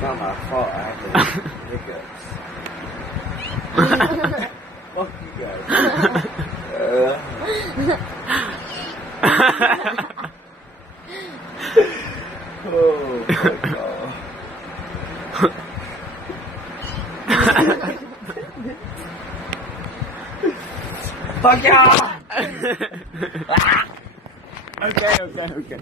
It's not my fault. I have hiccups. Fuck you guys. Oh my god. Fuck yeah! Okay.